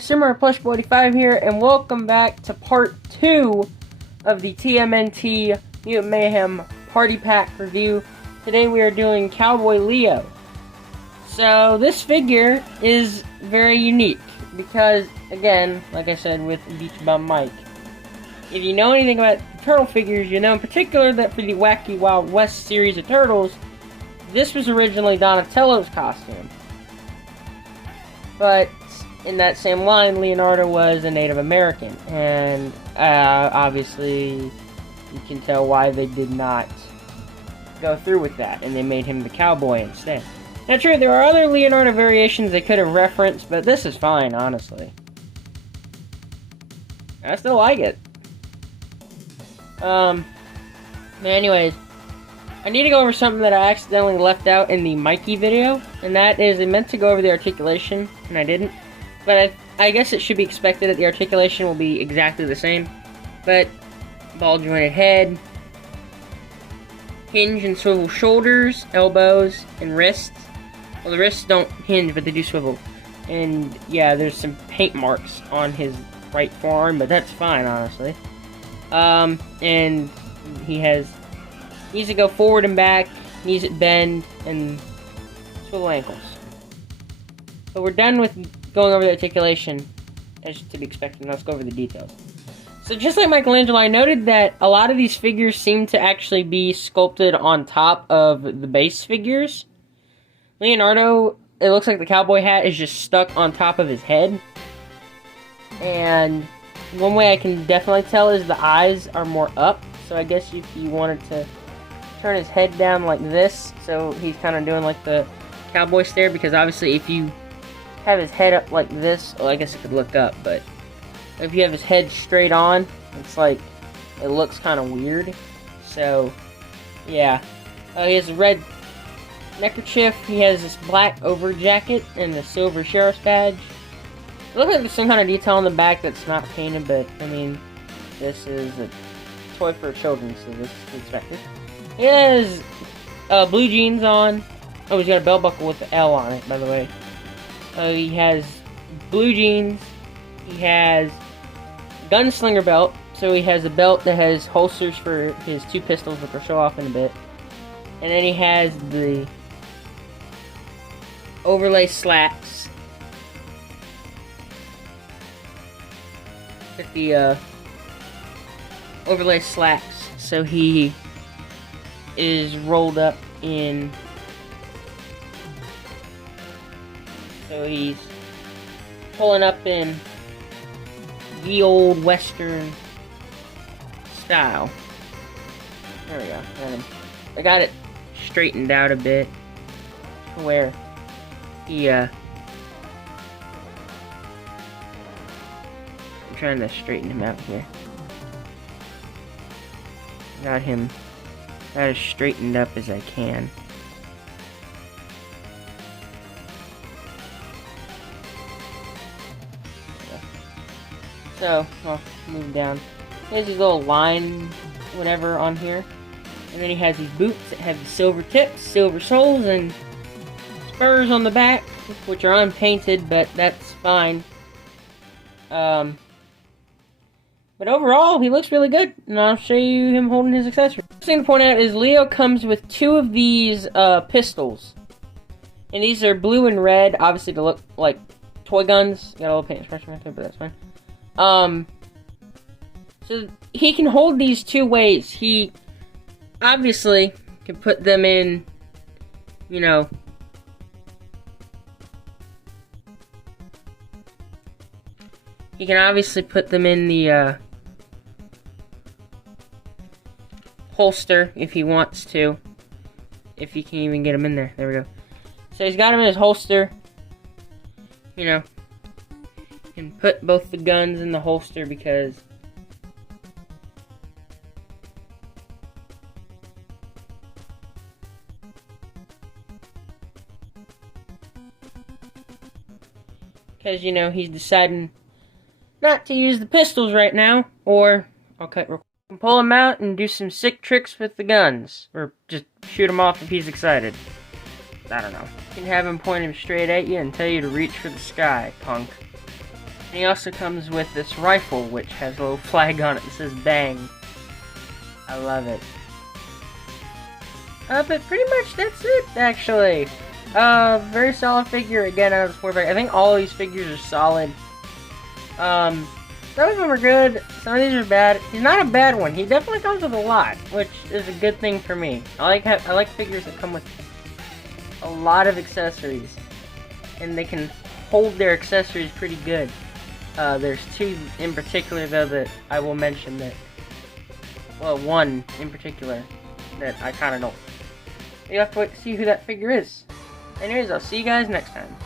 Simmer Plush 45 here, and welcome back to part 2 of the TMNT Mutant Mayhem Party Pack review. Today we are doing Cowboy Leo. So this figure is very unique because, again, like I said with Beach Bum Mike, if you know anything about turtle figures, you know in particular that for the Wacky Wild West series of turtles, this was originally Donatello's costume. But in that same line, Leonardo was a Native American, and obviously you can tell why they did not go through with that, and they made him the cowboy instead. Now true, there are other Leonardo variations they could have referenced, but this is fine, honestly. I still like it. Anyways, I need to go over something that I accidentally left out in the Mikey video, and that is I meant to go over the articulation, and I didn't. But I guess it should be expected that the articulation will be exactly the same. But ball jointed head, hinge and swivel shoulders, elbows, and wrists. Well, the wrists don't hinge, but they do swivel. And yeah, there's some paint marks on his right forearm, but that's fine, honestly. And he needs to go forward and back, knees that bend, and swivel ankles. But we're done with going over the articulation, as to be expected. Let's go over the details. So just like Michelangelo, I noted that a lot of these figures seem to actually be sculpted on top of the base figures. Leonardo, it looks like the cowboy hat is just stuck on top of his head. And one way I can definitely tell is the eyes are more up. So I guess if you wanted to turn his head down like this, so he's kind of doing like the cowboy stare, because obviously if you have his head up like this, well, I guess it could look up, but if you have his head straight on, it's like, it looks kind of weird. So, yeah. He has a red neckerchief, he has this black over jacket, and the silver sheriff's badge. It looks like there's some kind of detail on the back that's not painted, but, I mean, this is a toy for children, so this is expected. He has blue jeans on. Oh, he's got a belt buckle with the L on it, by the way. He has blue jeans, he has gunslinger belt, so he has a belt that has holsters for his two pistols, which we'll show off in a bit. And then he has the overlay slacks. With the overlay slacks, so he is rolled up in. So he's pulling up in the old Western style. There we go. I got it straightened out a bit to where he, I'm trying to straighten him out here. Got him as straightened up as I can. So, I'll move down. He has these little line, whatever, on here. And then he has these boots that have the silver tips, silver soles, and spurs on the back, which are unpainted, but that's fine. But overall, he looks really good, and I'll show you him holding his accessory. The thing to point out is Leo comes with two of these pistols. And these are blue and red, obviously to look like toy guns. Got a little paint expression right there, but that's fine. So he can hold these two ways. He obviously can put them in, you know, he can obviously put them in the holster if he wants to, if he can even get them in there. There we go. So he's got them in his holster, you know. And put both the guns in the holster because you know, he's deciding not to use the pistols right now, or I'll cut real quick. Pull him out and do some sick tricks with the guns, or just shoot him off if he's excited. I don't know. You can have him point him straight at you and tell you to reach for the sky, punk. And he also comes with this rifle, which has a little flag on it that says bang. I love it. But pretty much that's it, actually. Very solid figure, again, out of the 4-pack. I think all of these figures are solid. Some of them are good, some of these are bad. He's not a bad one. He definitely comes with a lot, which is a good thing for me. I like figures that come with a lot of accessories, and they can hold their accessories pretty good. There's two in particular, though, that I will mention that, well, one in particular that I kind of don't. You have to wait to see who that figure is. Anyways, I'll see you guys next time.